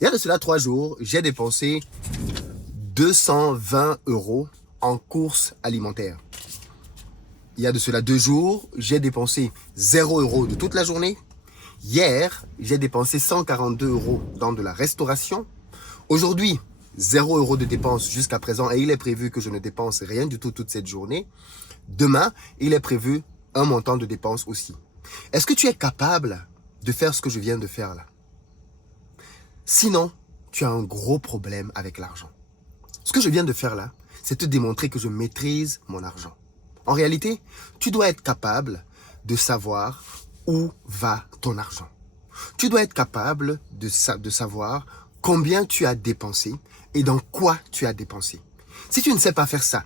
Il y a de cela 3 jours, j'ai dépensé 220 € en courses alimentaires. Il y a de cela 2 jours, j'ai dépensé 0 € de toute la journée. Hier, j'ai dépensé 142 € dans de la restauration. Aujourd'hui, 0 € de dépenses jusqu'à présent et il est prévu que je ne dépense rien du tout toute cette journée. Demain, il est prévu un montant de dépenses aussi. Est-ce que tu es capable de faire ce que je viens de faire là? Sinon, tu as un gros problème avec l'argent. Ce que je viens de faire là, c'est te démontrer que je maîtrise mon argent. En réalité, tu dois être capable de savoir où va ton argent. Tu dois être capable de savoir combien tu as dépensé et dans quoi tu as dépensé. Si tu ne sais pas faire ça,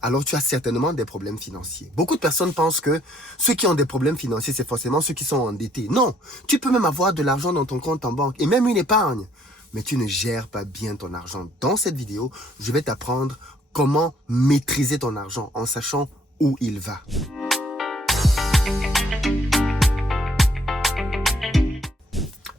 alors tu as certainement des problèmes financiers. Beaucoup de personnes pensent que ceux qui ont des problèmes financiers, c'est forcément ceux qui sont endettés. Non, tu peux même avoir de l'argent dans ton compte en banque et même une épargne. Mais tu ne gères pas bien ton argent. Dans cette vidéo, je vais t'apprendre comment maîtriser ton argent en sachant où il va.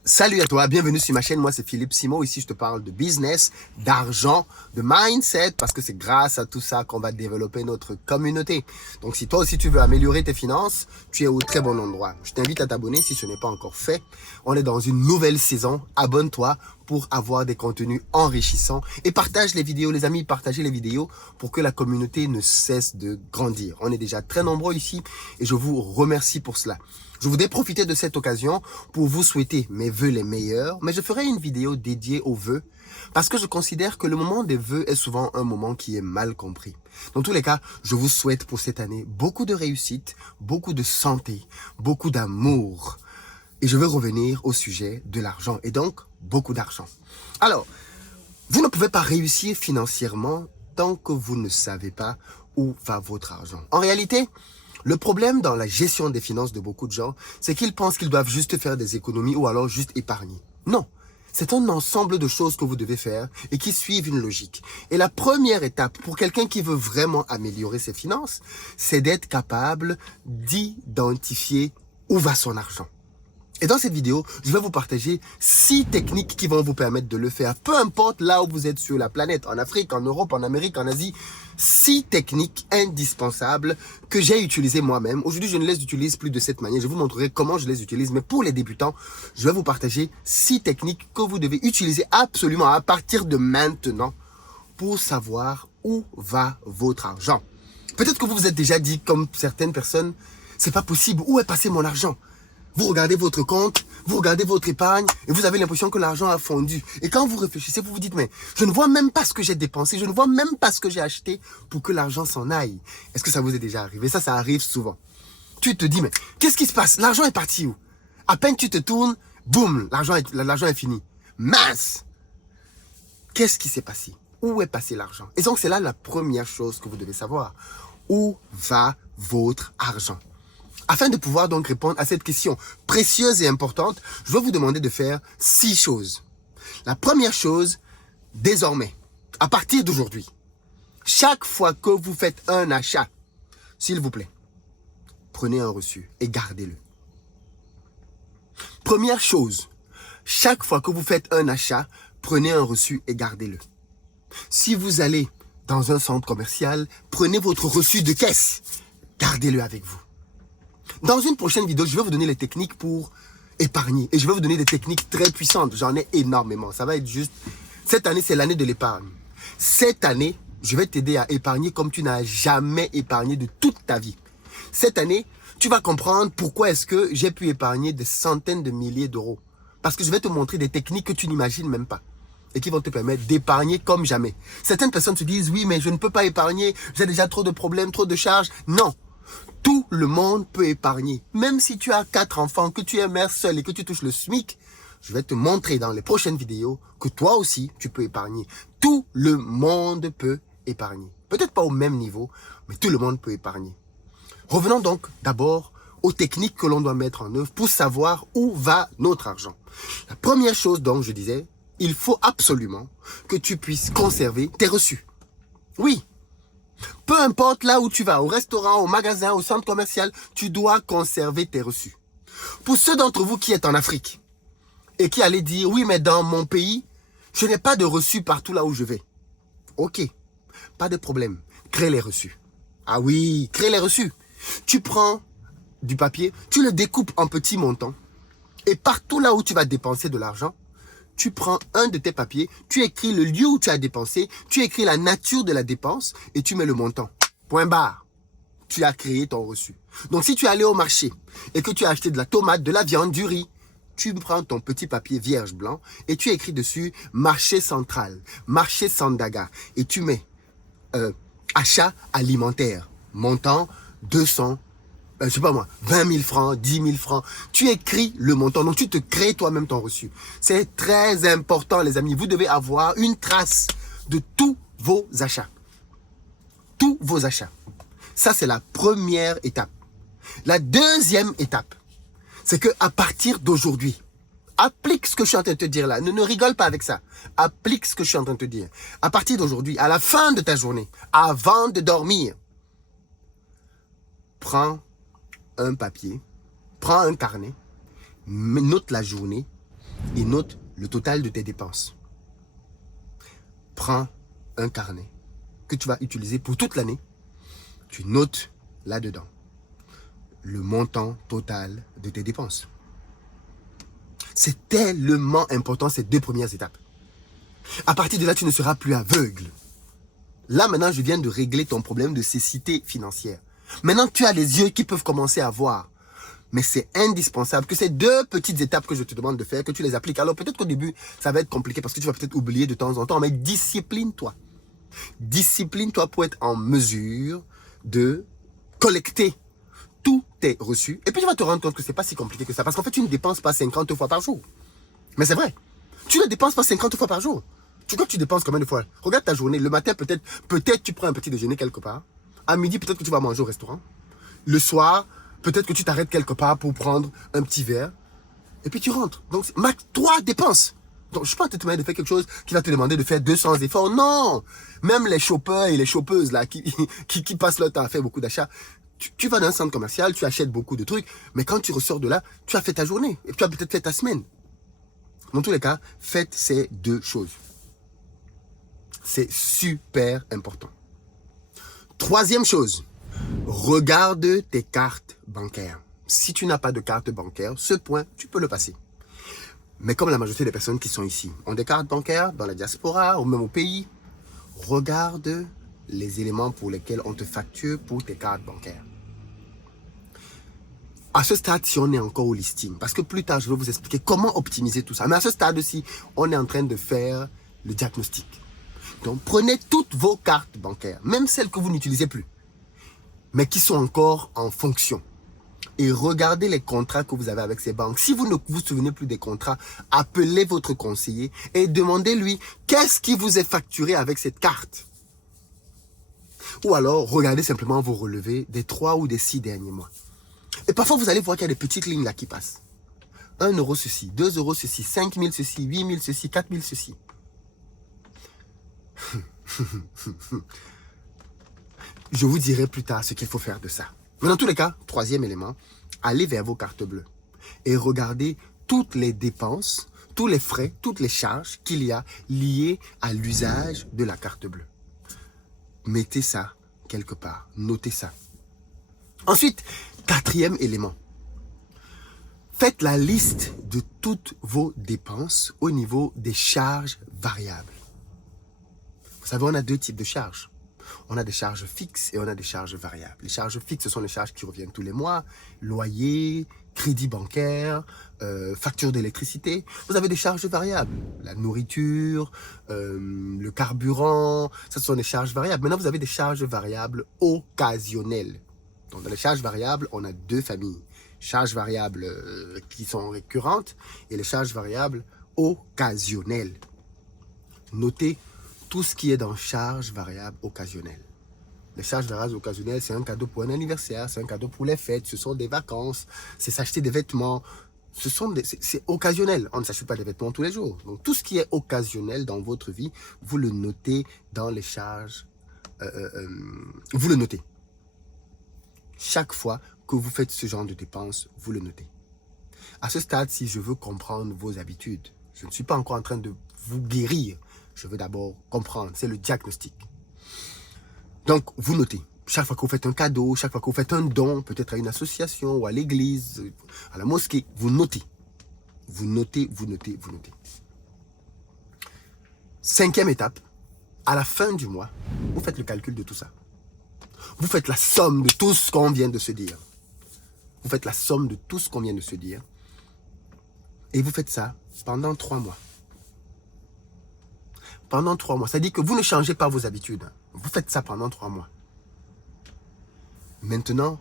Salut à toi, bienvenue sur ma chaîne, moi c'est Philippe Simon, ici je te parle de business, d'argent, de mindset, parce que c'est grâce à tout ça qu'on va développer notre communauté. Donc si toi aussi tu veux améliorer tes finances, tu es au très bon endroit. Je t'invite à t'abonner si ce n'est pas encore fait. On est dans une nouvelle saison, abonne-toi pour avoir des contenus enrichissants et partage les vidéos, les amis, partagez les vidéos pour que la communauté ne cesse de grandir. On est déjà très nombreux ici et je vous remercie pour cela. Je voudrais profiter de cette occasion pour vous souhaiter mes vœux les meilleurs, mais je ferai une vidéo dédiée aux vœux parce que je considère que le moment des vœux est souvent un moment qui est mal compris. Dans tous les cas, je vous souhaite pour cette année beaucoup de réussite, beaucoup de santé, beaucoup d'amour. Et je veux revenir au sujet de l'argent et donc beaucoup d'argent. Alors, vous ne pouvez pas réussir financièrement tant que vous ne savez pas où va votre argent. En réalité, le problème dans la gestion des finances de beaucoup de gens, c'est qu'ils pensent qu'ils doivent juste faire des économies ou alors juste épargner. Non, c'est un ensemble de choses que vous devez faire et qui suivent une logique. Et la première étape pour quelqu'un qui veut vraiment améliorer ses finances, c'est d'être capable d'identifier où va son argent. Et dans cette vidéo, je vais vous partager 6 techniques qui vont vous permettre de le faire. Peu importe là où vous êtes sur la planète, en Afrique, en Europe, en Amérique, en Asie. 6 techniques indispensables que j'ai utilisées moi-même. Aujourd'hui, je ne les utilise plus de cette manière. Je vous montrerai comment je les utilise. Mais pour les débutants, je vais vous partager 6 techniques que vous devez utiliser absolument à partir de maintenant pour savoir où va votre argent. Peut-être que vous vous êtes déjà dit, comme certaines personnes, c'est pas possible. Où est passé mon argent? Vous regardez votre compte, vous regardez votre épargne et vous avez l'impression que l'argent a fondu. Et quand vous réfléchissez, vous vous dites, mais je ne vois même pas ce que j'ai dépensé, je ne vois même pas ce que j'ai acheté pour que l'argent s'en aille. Est-ce que ça vous est déjà arrivé? Ça arrive souvent. Tu te dis, mais qu'est-ce qui se passe? L'argent est parti où? À peine tu te tournes, boum, l'argent est fini. Mince! Qu'est-ce qui s'est passé? Où est passé l'argent? Et donc c'est là la première chose que vous devez savoir. Où va votre argent? Afin de pouvoir donc répondre à cette question précieuse et importante, je vais vous demander de faire 6 choses. La première chose, désormais, à partir d'aujourd'hui, chaque fois que vous faites un achat, s'il vous plaît, prenez un reçu et gardez-le. Première chose, chaque fois que vous faites un achat, prenez un reçu et gardez-le. Si vous allez dans un centre commercial, prenez votre reçu de caisse, gardez-le avec vous. Dans une prochaine vidéo, je vais vous donner les techniques pour épargner. Et je vais vous donner des techniques très puissantes. J'en ai énormément. Ça va être juste... Cette année, c'est l'année de l'épargne. Cette année, je vais t'aider à épargner comme tu n'as jamais épargné de toute ta vie. Cette année, tu vas comprendre pourquoi est-ce que j'ai pu épargner des centaines de milliers d'euros. Parce que je vais te montrer des techniques que tu n'imagines même pas. Et qui vont te permettre d'épargner comme jamais. Certaines personnes se disent, oui, mais je ne peux pas épargner. J'ai déjà trop de problèmes, trop de charges. Non. Tout le monde peut épargner. Même si tu as 4 enfants, que tu es mère seule et que tu touches le SMIC, je vais te montrer dans les prochaines vidéos que toi aussi, tu peux épargner. Tout le monde peut épargner. Peut-être pas au même niveau, mais tout le monde peut épargner. Revenons donc d'abord aux techniques que l'on doit mettre en œuvre pour savoir où va notre argent. La première chose, donc, je disais, il faut absolument que tu puisses conserver tes reçus. Oui. Peu importe là où tu vas, au restaurant, au magasin, au centre commercial, tu dois conserver tes reçus. Pour ceux d'entre vous qui êtes en Afrique et qui allaient dire, oui, mais dans mon pays, Je n'ai pas de reçus partout là où je vais. Ok, pas de problème. Crée les reçus. Ah oui, crée les reçus. Tu prends du papier, tu le découpes en petits montants. Et partout là où tu vas dépenser de l'argent, tu prends un de tes papiers, tu écris le lieu où tu as dépensé, tu écris la nature de la dépense et tu mets le montant. Point barre. Tu as créé ton reçu. Donc si tu es allé au marché et que tu as acheté de la tomate, de la viande, du riz, tu prends ton petit papier vierge blanc et tu écris dessus marché central, marché Sandaga et tu mets achat alimentaire, montant 200, je sais pas moi, 20 000 francs, 10 000 francs. Tu écris le montant, donc tu te crées toi-même ton reçu. C'est très important les amis, vous devez avoir une trace de tous vos achats. Tous vos achats. Ça c'est la première étape. La deuxième étape, c'est que à partir d'aujourd'hui, applique ce que je suis en train de te dire là. Ne rigole pas avec ça. Applique ce que je suis en train de te dire. À partir d'aujourd'hui, à la fin de ta journée, avant de dormir, prends un papier, prends un carnet, note la journée et note le total de tes dépenses. Prends un carnet que tu vas utiliser pour toute l'année. Tu notes là-dedans le montant total de tes dépenses. C'est tellement important ces deux premières étapes. À partir de là, tu ne seras plus aveugle. Là, maintenant, je viens de régler ton problème de cécité financière. Maintenant, tu as les yeux qui peuvent commencer à voir. Mais c'est indispensable que ces deux petites étapes que je te demande de faire, que tu les appliques. Alors, peut-être qu'au début, ça va être compliqué parce que tu vas peut-être oublier de temps en temps, mais discipline-toi. Discipline-toi pour être en mesure de collecter tous tes reçus. Et puis, tu vas te rendre compte que c'est pas si compliqué que ça. Parce qu'en fait, tu ne dépenses pas 50 fois par jour. Mais c'est vrai. Tu ne dépenses pas 50 fois par jour. Tu crois que tu dépenses combien de fois? Regarde ta journée. Le matin, peut-être tu prends un petit déjeuner quelque part. À midi, peut-être que tu vas manger au restaurant. Le soir, peut-être que tu t'arrêtes quelque part pour prendre un petit verre. Et puis tu rentres. Donc, max 3 dépenses. Donc, je ne suis pas en train de te demander de faire quelque chose qui va te demander de faire 200 efforts. Non. Même les shoppers et les shoppeuses là, qui passent leur temps à faire beaucoup d'achats. Tu vas dans un centre commercial, tu achètes beaucoup de trucs, mais quand tu ressors de là, tu as fait ta journée et tu as peut-être fait ta semaine. Dans tous les cas, faites ces deux choses. C'est super important. Troisième chose, regarde tes cartes bancaires. Si tu n'as pas de carte bancaire, ce point, tu peux le passer. Mais comme la majorité des personnes qui sont ici ont des cartes bancaires dans la diaspora ou même au pays, regarde les éléments pour lesquels on te facture pour tes cartes bancaires. À ce stade, si on est encore au listing, parce que plus tard, je vais vous expliquer comment optimiser tout ça. Mais à ce stade-ci, on est en train de faire le diagnostic. Donc, prenez toutes vos cartes bancaires, même celles que vous n'utilisez plus, mais qui sont encore en fonction. Et regardez les contrats que vous avez avec ces banques. Si vous ne vous souvenez plus des contrats, appelez votre conseiller et demandez-lui qu'est-ce qui vous est facturé avec cette carte. Ou alors, regardez simplement vos relevés des 3 ou des 6 derniers mois. Et parfois, vous allez voir qu'il y a des petites lignes là qui passent. 1 euro ceci, 2 euros ceci, 5 000 ceci, 8 000 ceci, 4 000 ceci. Je vous dirai plus tard ce qu'il faut faire de ça. Mais dans tous les cas, troisième élément, allez vers vos cartes bleues et regardez toutes les dépenses, tous les frais, toutes les charges qu'il y a liées à l'usage de la carte bleue. Mettez ça quelque part, notez ça. Ensuite, quatrième élément, faites la liste de toutes vos dépenses au niveau des charges variables. Vous savez, on a deux types de charges. On a des charges fixes et on a des charges variables. Les charges fixes, ce sont les charges qui reviennent tous les mois. Loyer, crédit bancaire, facture d'électricité. Vous avez des charges variables. La nourriture, le carburant, ça ce sont des charges variables. Maintenant, vous avez des charges variables occasionnelles. Donc, dans les charges variables, on a deux familles. Charges variables qui sont récurrentes et les charges variables occasionnelles. Notez tout ce qui est dans charges variables occasionnelles. Les charges variables occasionnelles, c'est un cadeau pour un anniversaire, c'est un cadeau pour les fêtes, ce sont des vacances, c'est s'acheter des vêtements. C'est occasionnel. On ne s'achète pas des vêtements tous les jours. Donc, tout ce qui est occasionnel dans votre vie, vous le notez dans les charges. Vous le notez. Chaque fois que vous faites ce genre de dépenses, vous le notez. À ce stade, si je veux comprendre vos habitudes, je ne suis pas encore en train de vous guérir. Je veux d'abord comprendre. C'est le diagnostic. Donc, vous notez. Chaque fois que vous faites un cadeau, chaque fois que vous faites un don, peut-être à une association ou à l'église, à la mosquée, vous notez. Vous notez, vous notez, vous notez. 5e étape, à la fin du mois, vous faites le calcul de tout ça. Vous faites la somme de tout ce qu'on vient de se dire. Vous faites la somme de tout ce qu'on vient de se dire. Et vous faites ça pendant 3 mois. Pendant 3 mois. Ça dit que vous ne changez pas vos habitudes. Vous faites ça pendant 3 mois. Maintenant,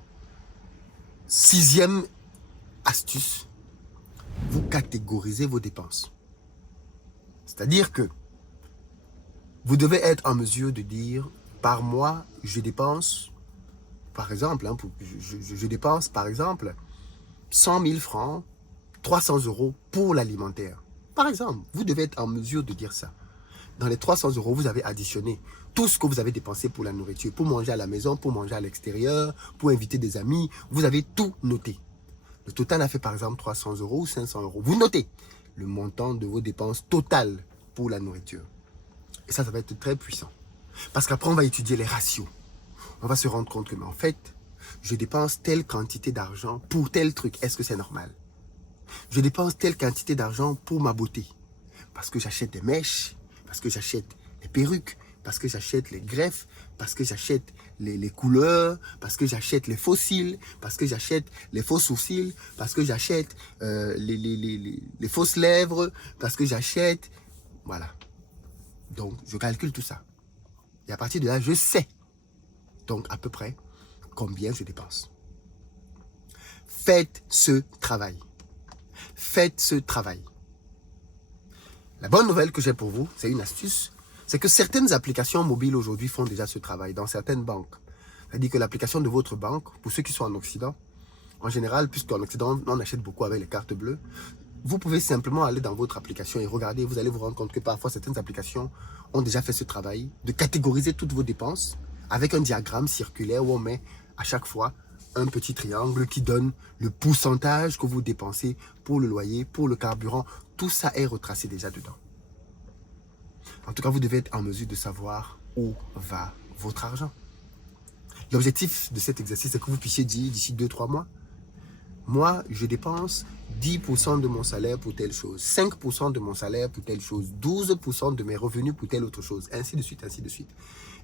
6e astuce, vous catégorisez vos dépenses. C'est-à-dire que vous devez être en mesure de dire, par mois, je dépense, par exemple, je dépense, par exemple, 100 000 francs, 300 € pour l'alimentaire. Par exemple, vous devez être en mesure de dire ça. Dans les 300 €, vous avez additionné tout ce que vous avez dépensé pour la nourriture, pour manger à la maison, pour manger à l'extérieur, pour inviter des amis. Vous avez tout noté. Le total a fait par exemple 300 € ou 500 €. Vous notez le montant de vos dépenses totales pour la nourriture. Et ça va être très puissant. Parce qu'après, on va étudier les ratios. On va se rendre compte que, mais en fait, je dépense telle quantité d'argent pour tel truc. Est-ce que c'est normal? Je dépense telle quantité d'argent pour ma beauté. Parce que j'achète des mèches, parce que j'achète des perruques, parce que j'achète les greffes, parce que j'achète les couleurs, parce que j'achète les faux cils, parce que j'achète les faux sourcils, parce que j'achète les fausses lèvres, parce que j'achète... Voilà. Donc, je calcule tout ça. Et à partir de là, je sais, donc à peu près, combien je dépense. Faites ce travail. Faites ce travail. La bonne nouvelle que j'ai pour vous, c'est une astuce, c'est que certaines applications mobiles aujourd'hui font déjà ce travail dans certaines banques. C'est-à-dire que l'application de votre banque, pour ceux qui sont en Occident, en général, puisqu'en Occident, on achète beaucoup avec les cartes bleues, vous pouvez simplement aller dans votre application et regarder, vous allez vous rendre compte que parfois certaines applications ont déjà fait ce travail de catégoriser toutes vos dépenses avec un diagramme circulaire où on met à chaque fois un petit triangle qui donne le pourcentage que vous dépensez pour le loyer, pour le carburant. Tout ça est retracé déjà dedans. En tout cas, vous devez être en mesure de savoir où va votre argent. L'objectif de cet exercice, c'est que vous puissiez dire d'ici 2-3 mois, moi, je dépense 10% de mon salaire pour telle chose, 5% de mon salaire pour telle chose, 12% de mes revenus pour telle autre chose, ainsi de suite, ainsi de suite.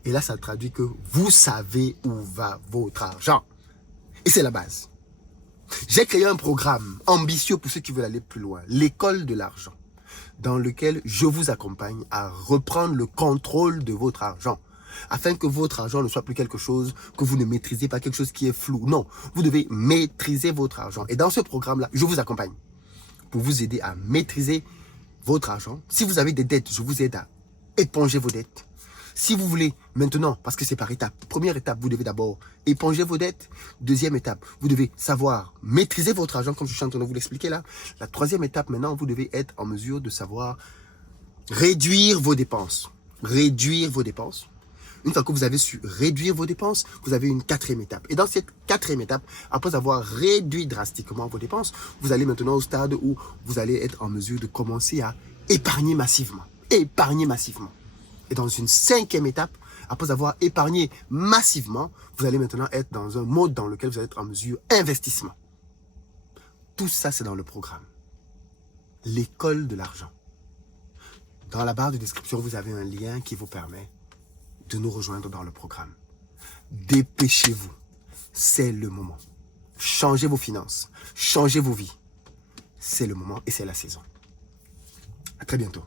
Et là, ça traduit que vous savez où va votre argent. Et c'est la base. J'ai créé un programme ambitieux pour ceux qui veulent aller plus loin, l'école de l'argent, dans lequel je vous accompagne à reprendre le contrôle de votre argent, afin que votre argent ne soit plus quelque chose que vous ne maîtrisez pas, quelque chose qui est flou. Non, vous devez maîtriser votre argent. Et dans ce programme-là, je vous accompagne pour vous aider à maîtriser votre argent. Si vous avez des dettes, je vous aide à éponger vos dettes. Si vous voulez maintenant, parce que c'est par étapes, première étape, vous devez d'abord éponger vos dettes. Deuxième étape, vous devez savoir maîtriser votre argent, comme je suis en train de vous l'expliquer là. La troisième étape, maintenant, vous devez être en mesure de savoir réduire vos dépenses. Réduire vos dépenses. Une fois que vous avez su réduire vos dépenses, vous avez une 4e étape. Et dans cette 4e étape, après avoir réduit drastiquement vos dépenses, vous allez maintenant au stade où vous allez être en mesure de commencer à épargner massivement. Épargner massivement. Et dans une 5e étape, après avoir épargné massivement, vous allez maintenant être dans un mode dans lequel vous allez être en mesure d'investissement. Tout ça, c'est dans le programme. L'école de l'argent. Dans la barre de description, vous avez un lien qui vous permet de nous rejoindre dans le programme. Dépêchez-vous. C'est le moment. Changez vos finances. Changez vos vies. C'est le moment et c'est la saison. À très bientôt.